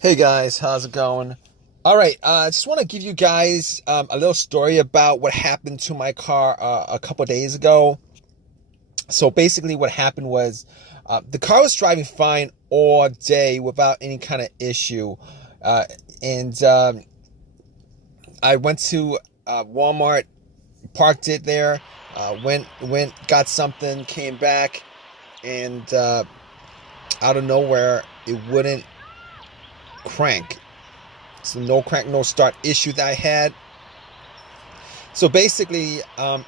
Hey guys, how's it going? All right, I just want to give you guys a little story about what happened to my car a couple days ago. So basically, what happened was the car was driving fine all day without any kind of issue, uh, and I went to Walmart, parked it there, went, got something, came back, and out of nowhere, it wouldn't crank. So no crank, no start issue that I had. So basically,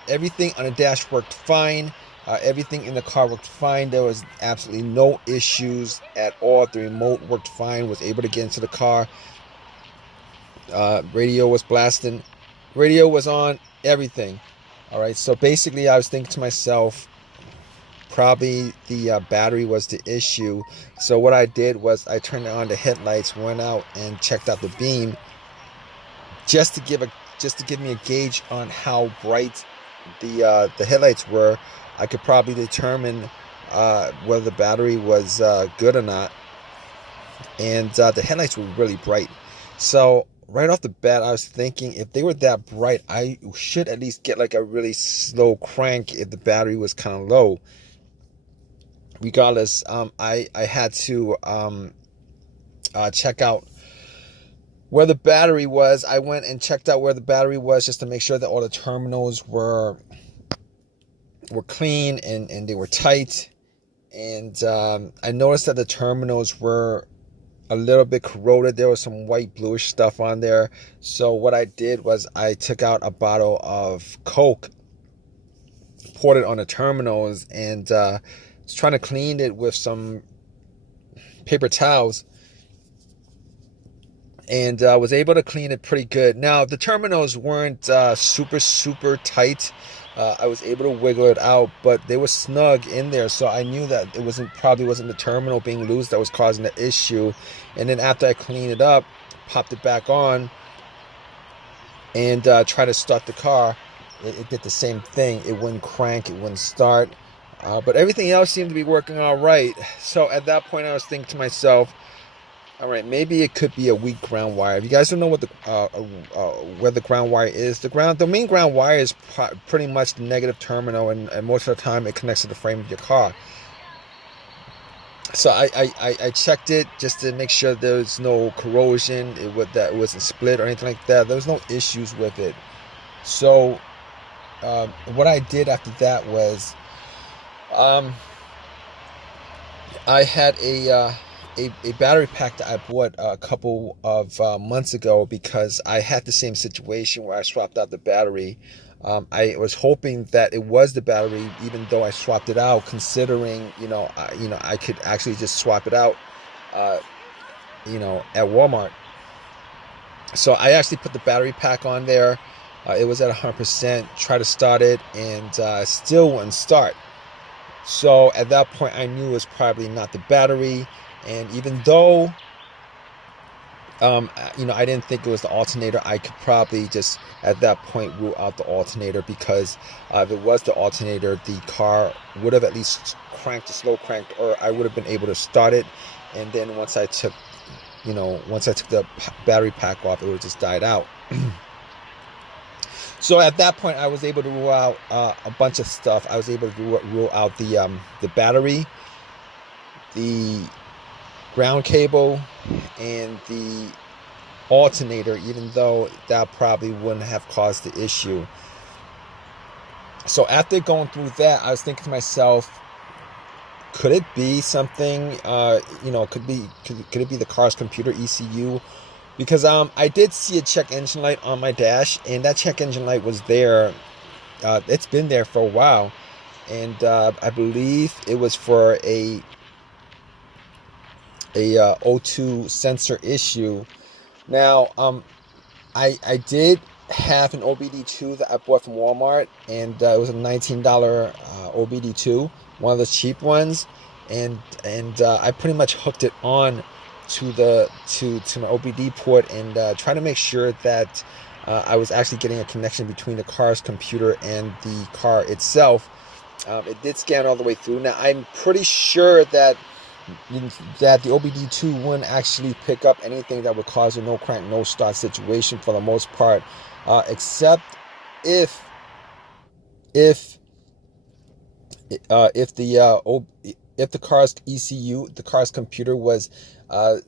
everything on the dash worked fine. Everything in the car worked fine. There was absolutely no issues at all. The remote worked fine. Was able to get into the car. Radio was blasting. Radio was on. Everything. All right. So basically, I was thinking to myself, probably the battery was the issue. So what I did was I turned on the headlights, went out and checked out the beam, just to give me a gauge on how bright the headlights were. I could probably determine whether the battery was good or not. And the headlights were really bright. So right off the bat, I was thinking if they were that bright, I should at least get like a really slow crank if the battery was kind of low. Regardless, I had to check out where the battery was. I went and checked out where the battery was just to make sure that all the terminals were clean and they were tight. And I noticed that the terminals were a little bit corroded. There was some white bluish stuff on there. So what I did was I took out a bottle of Coke, poured it on the terminals, and was trying to clean it with some paper towels, and was able to clean it pretty good. Now the terminals weren't super tight. I was able to wiggle it out, but they were snug in there, so I knew that it probably wasn't the terminal being loose that was causing the issue. And then after I cleaned it up, popped it back on, and tried to start the car, it did the same thing. It wouldn't crank, it wouldn't start, but everything else seemed to be working all right. So at that point, I was thinking to myself, all right, maybe it could be a weak ground wire. If you guys don't know what where the ground wire is, the main ground wire is pretty much the negative terminal, and most of the time it connects to the frame of your car. So I checked it just to make sure there was no corrosion, that it wasn't split or anything like that. There was no issues with it. So what I did after that was I had a battery pack that I bought a couple of months ago, because I had the same situation where I swapped out the battery. I was hoping that it was the battery, even though I swapped it out, considering I could actually just swap it out, at Walmart. So I actually put the battery pack on there. It was at 100%. Tried to start it, and still wouldn't start. So at that point, I knew it was probably not the battery. And even though, I didn't think it was the alternator, I could probably just at that point rule out the alternator, because if it was the alternator, the car would have at least cranked a slow crank, or I would have been able to start it. And then once I took the battery pack off, it would have just died out. So at that point, I was able to rule out a bunch of stuff. I was able to rule out the battery, the ground cable, and the alternator, even though that probably wouldn't have caused the issue. So after going through that, I was thinking to myself, could it be something, could it be the car's computer ECU? Because I did see a check engine light on my dash, and that check engine light was there. It's been there for a while, and I believe it was for a O2 sensor issue. Now, I did have an OBD2 that I bought from Walmart, and it was a $19 OBD2, one of the cheap ones, and I pretty much hooked it on to my OBD port, and trying to make sure that I was actually getting a connection between the car's computer and the car itself. It did scan all the way through. Now, I'm pretty sure that that the OBD2 wouldn't actually pick up anything that would cause a no crank, no start situation for the most part, except if if if the car's ECU, the car's computer was, for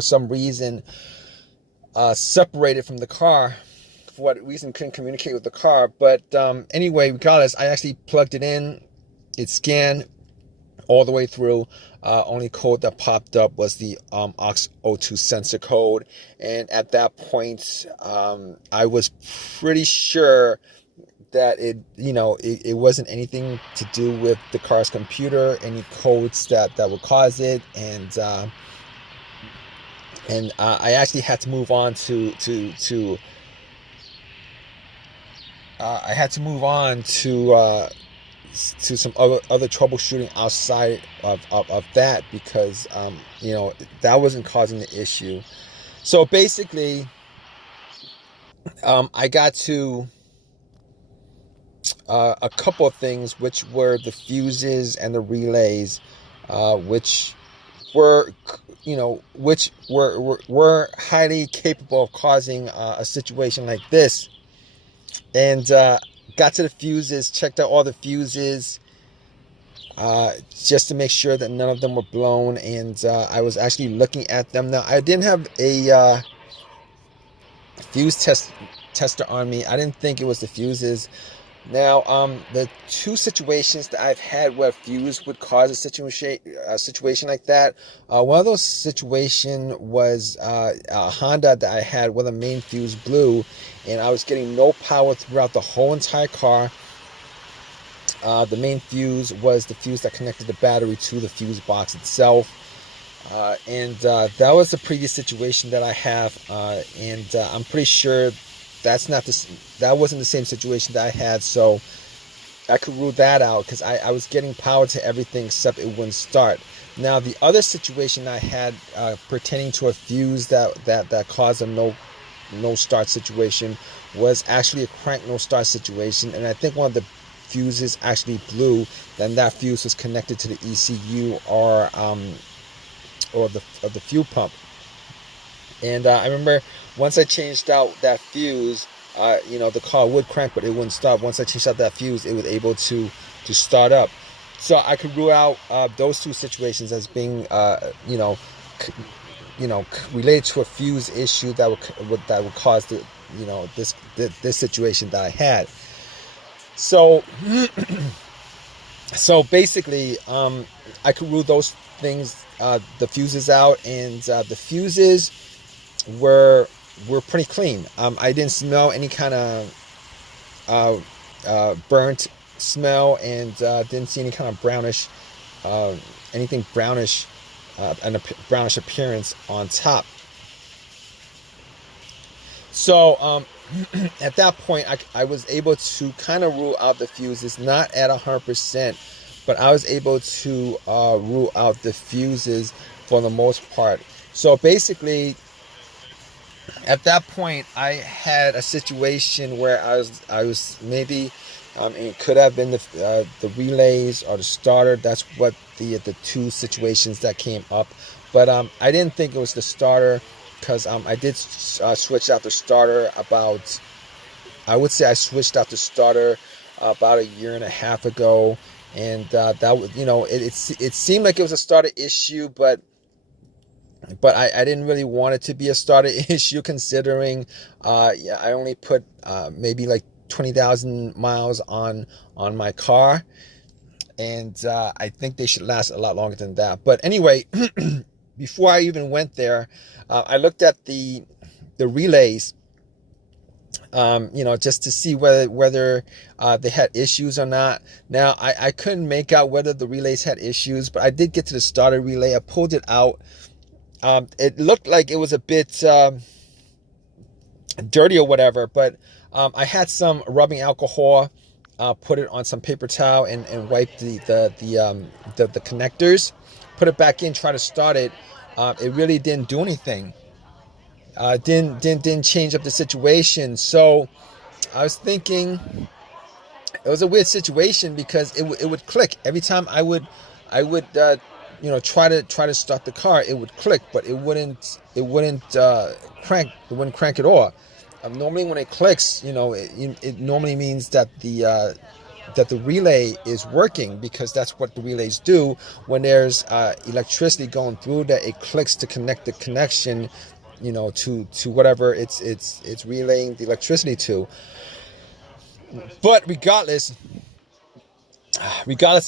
some reason separated from the car. For what reason, couldn't communicate with the car. But anyway, regardless, I actually plugged it in. It scanned all the way through. Only code that popped up was the aux02 sensor code, and at that point, I was pretty sure that it wasn't anything to do with the car's computer, any codes that would cause it, and I actually had to move on I had to move on to some other troubleshooting outside of that, because that wasn't causing the issue. So basically, I got to a couple of things, which were the fuses and the relays, which were highly capable of causing a situation like this. And got to the fuses, checked out all the fuses, just to make sure that none of them were blown. And I was actually looking at them. Now, I didn't have a fuse tester on me. I didn't think it was the fuses. Now, the two situations that I've had where fuse would cause a situation like that, one of those situations was a Honda that I had where the main fuse blew, and I was getting no power throughout the whole entire car. The main fuse was the fuse that connected the battery to the fuse box itself. And that was the previous situation that I have, and I'm pretty sure that wasn't the same situation that I had, so I could rule that out, because I was getting power to everything except it wouldn't start. Now, the other situation I had pertaining to a fuse that caused a no start situation was actually a crank no start situation, and I think one of the fuses actually blew. Then that fuse was connected to the ECU or the fuel pump. And I remember once I changed out that fuse, the car would crank, but it wouldn't start. Once I changed out that fuse, it was able to start up. So I could rule out those two situations as being, related to a fuse issue that would cause this situation that I had. So basically, I could rule those things, the fuses out, and the fuses were pretty clean. I didn't smell any kind of burnt smell, and didn't see any kind of brownish, anything brownish, and a brownish appearance on top. So at that point, I was able to kind of rule out the fuses, not at 100%, but I was able to rule out the fuses for the most part. So basically, at that point, I had a situation where I was maybe, it could have been the relays or the starter. That's what the two situations that came up. But I didn't think it was the starter, because I did switch out the starter about, I would say I switched out the starter about a year and a half ago, and that was, it seemed like it was a starter issue, but I didn't really want it to be a starter issue, considering I only put maybe like 20,000 miles on my car, and I think they should last a lot longer than that. But anyway, before I even went there, I looked at the relays, just to see whether they had issues or not. Now, I couldn't make out whether the relays had issues, but I did get to the starter relay. I pulled it out. It looked like it was a bit dirty or whatever, but I had some rubbing alcohol, put it on some paper towel, and wiped the connectors, put it back in, try to start it. It really didn't do anything. Didn't change up the situation. So I was thinking it was a weird situation, because it would click every time I would try to start the car, it would click, but it wouldn't crank at all. Normally when it clicks, it normally means that the relay is working, because that's what the relays do. When there's electricity going through, that it clicks to connect the connection, to whatever it's relaying the electricity to. But regardless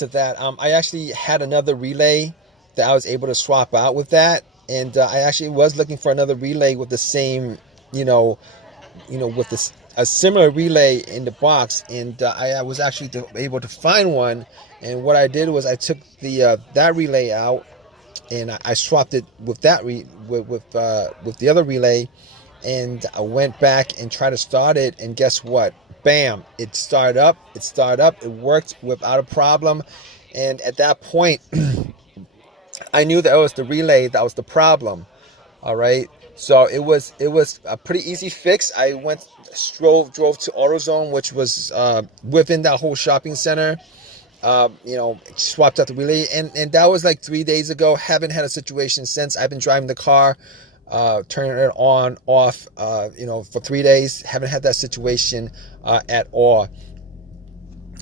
of that, I actually had another relay that I was able to swap out with that, and I actually was looking for another relay with the same, with this a similar relay in the box, and I was actually able to find one. And what I did was I took that relay out, and I swapped it with with the other relay, and I went back and tried to start it, and guess what? Bam! It started up. It worked without a problem. And at that point, I knew that it was the relay that was the problem. All right. So it was a pretty easy fix. I drove to AutoZone, which was within that whole shopping center. Swapped out the relay, and that was like 3 days ago. Haven't had a situation since. I've been driving the car, turning it on, off, for 3 days. Haven't had that situation at all.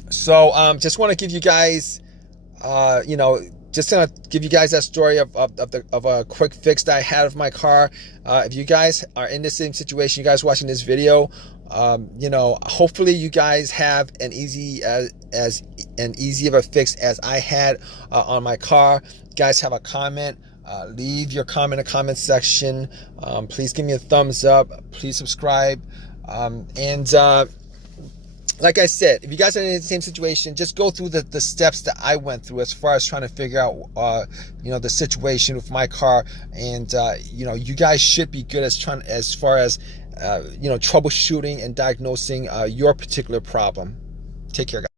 So just want to give you guys, just gonna give you guys that story of a quick fix that I had of my car. If you guys are in the same situation, you guys watching this video, hopefully you guys have an easy of a fix as I had on my car. You guys have a comment, leave your comment in the comment section. Please give me a thumbs up. Please subscribe. Like I said, if you guys are in the same situation, just go through the steps that I went through as far as trying to figure out, the situation with my car. And, you guys should be good as far as troubleshooting and diagnosing your particular problem. Take care, guys.